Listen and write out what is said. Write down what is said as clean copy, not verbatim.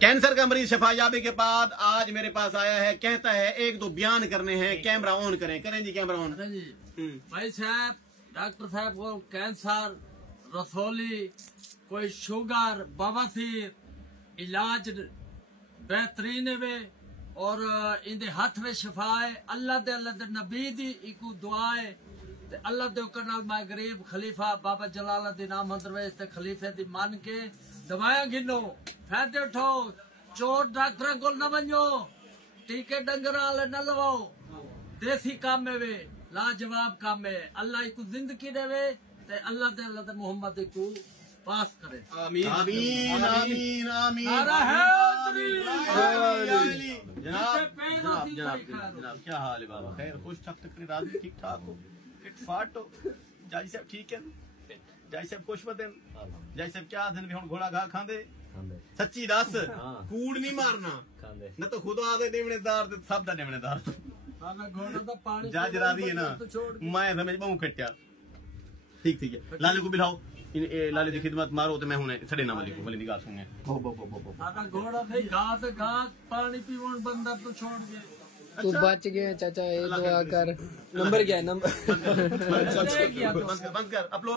Cancer का मरीज शफायाबी के बाद आज मेरे पास आया है, कहता है एक दो बयान करने हैं। कैमरा ऑन करें। करें जी कैमरा ऑन। जी भाई साहब, डॉक्टर साहब को कैंसर, रसोली, कोई शुगर, बवासीर इलाज बेहतरीन है और इनके हाथ में शफा है। अल्लाह दे नबी दी इको दुआ है। अल्लाह दे नाल मैं गरीब खलीफा बाबा जलालुद्दीन अहमद रवैस ते खलीफे दी मान के दवाया गिनो, फायदे उठाओ, चोर डॉक्टर को न वनो, टीके डंगर वाले न लवाओ। देसी काम है वे, लाजवाब काम है। अल्लाह इको जिंदगी देवे ते अल्लाह दे मोहम्मद इको पास करे। आमीन आमीन आमीन आमीन। जनाब क्या हाल है बाबा? खैर खुश ठाक ठीक ठाक हो? फिट फाट हो? जाई साहब ठीक है? जाई साहब खुश बदन? जाई साहब क्या दिन भी हम घोड़ा घा खांदे? सच्ची दस, कूड़ नहीं मारना न तो खुदा दे देवनेदार ते सब दा देवनेदार। जज राजी है ना, मैं समझ बहु खट्या। ठीक ठीक है, लाले को बिलाओ, लाले की खिदमत मारो तो मैं हूं सड़े ना वाली को वाली निगाह सुने। घोड़ा भाई घास घास पानी पीवन बंदा तो छोड़ गए। तू बच गया चाचा, ये दुआ कर। नंबर क्या है? नंबर बंद कर अपलोड।